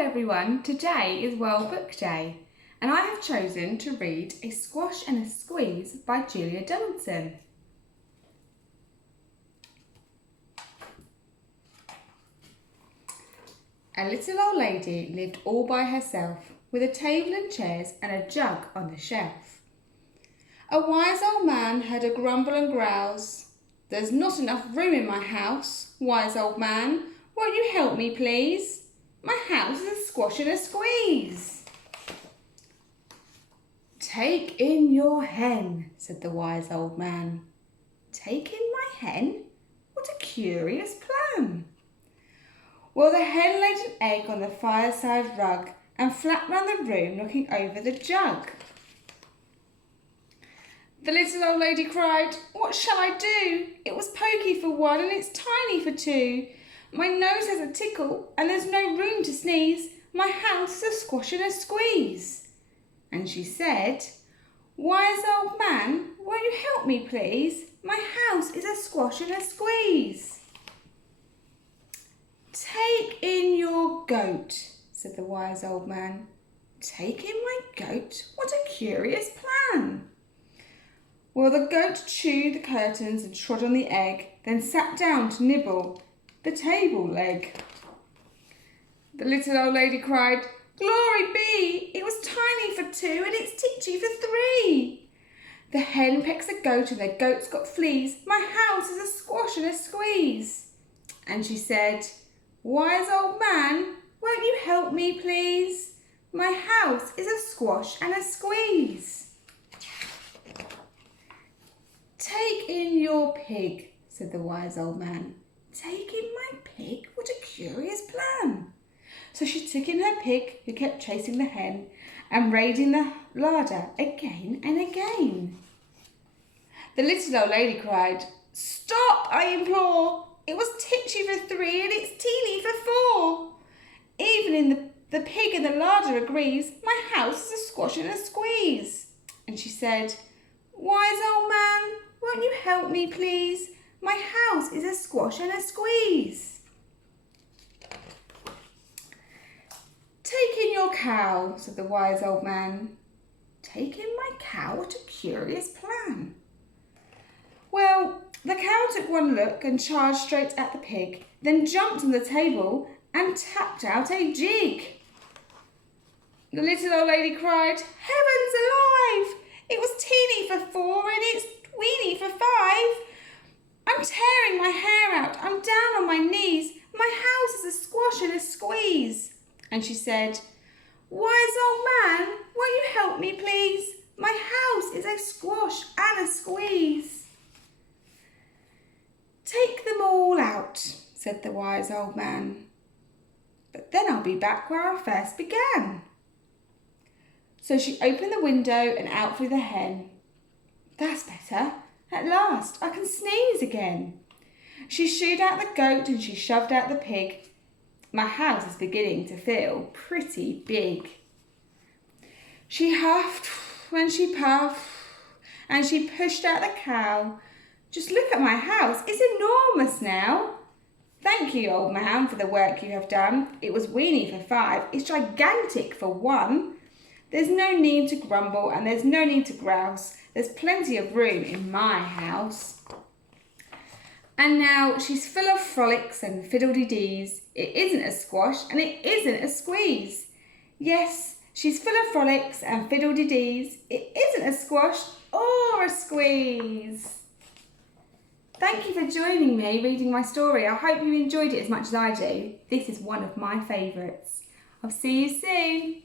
everyone, today is World Book Day and I have chosen to read A Squash and a Squeeze by Julia Donaldson. A little old lady lived all by herself with a table and chairs and a jug on the shelf. A wise old man heard a grumble and grouse. "There's not enough room in my house, wise old man, won't you help me please? My house is a squash and a squeeze." "Take in your hen," said the wise old man. "Take in my hen? What a curious plan." Well, the hen laid an egg on the fireside rug and flapped round the room looking over the jug. The little old lady cried, "What shall I do? It was pokey for one and it's tiny for two. My nose has a tickle and there's no room to sneeze. My house is a squash and a squeeze." And she said, "Wise old man, won't you help me please? My house is a squash and a squeeze." "Take in your goat," said the wise old man. "Take in my goat? What a curious plan." Well, the goat chewed the curtains and trod on the egg, then sat down to nibble the table leg. The little old lady cried, "Glory be, it was tiny for two and it's titchy for three. The hen pecks the goat and the goat's got fleas. My house is a squash and a squeeze." And she said, "Wise old man, won't you help me please? My house is a squash and a squeeze." "Take in your pig," said the wise old man. "Take in my pig? What a curious plan." So she took in her pig, who kept chasing the hen and raiding the larder again and again. The little old lady cried, "Stop, I implore! It was titchy for three and it's teeny for four. Even in the pig in the larder agrees, my house is a squash and a squeeze." And she said, "Wise old man, won't you help me please? My house is a squash and a squeeze." "Take in your cow," said the wise old man. "Take in my cow? What a curious plan." Well, the cow took one look and charged straight at the pig, then jumped on the table and tapped out a jig. The little old lady cried, "Heavens alive! It was teeny for four and it's weeny for five. I'm tearing my hair out, I'm down on my knees. My house is a squash and a squeeze." And she said, "Wise old man, won't you help me please? My house is a squash and a squeeze." "Take them all out," said the wise old man. "But then I'll be back where I first began." So she opened the window and out flew the hen. "That's better. At last I can sneeze again." She shooed out the goat and she shoved out the pig. My house is beginning to feel pretty big. She huffed when she puffed and she pushed out the cow. "Just look at my house, it's enormous now." "Thank you, old man, for the work you have done. It was weeny for five, it's gigantic for one. There's no need to grumble and there's no need to grouse. There's plenty of room in my house." And now she's full of frolics and fiddle-de-dees. It isn't a squash and it isn't a squeeze. Yes, she's full of frolics and fiddle-de-dees. It isn't a squash or a squeeze. Thank you for joining me reading my story. I hope you enjoyed it as much as I do. This is one of my favourites. I'll see you soon.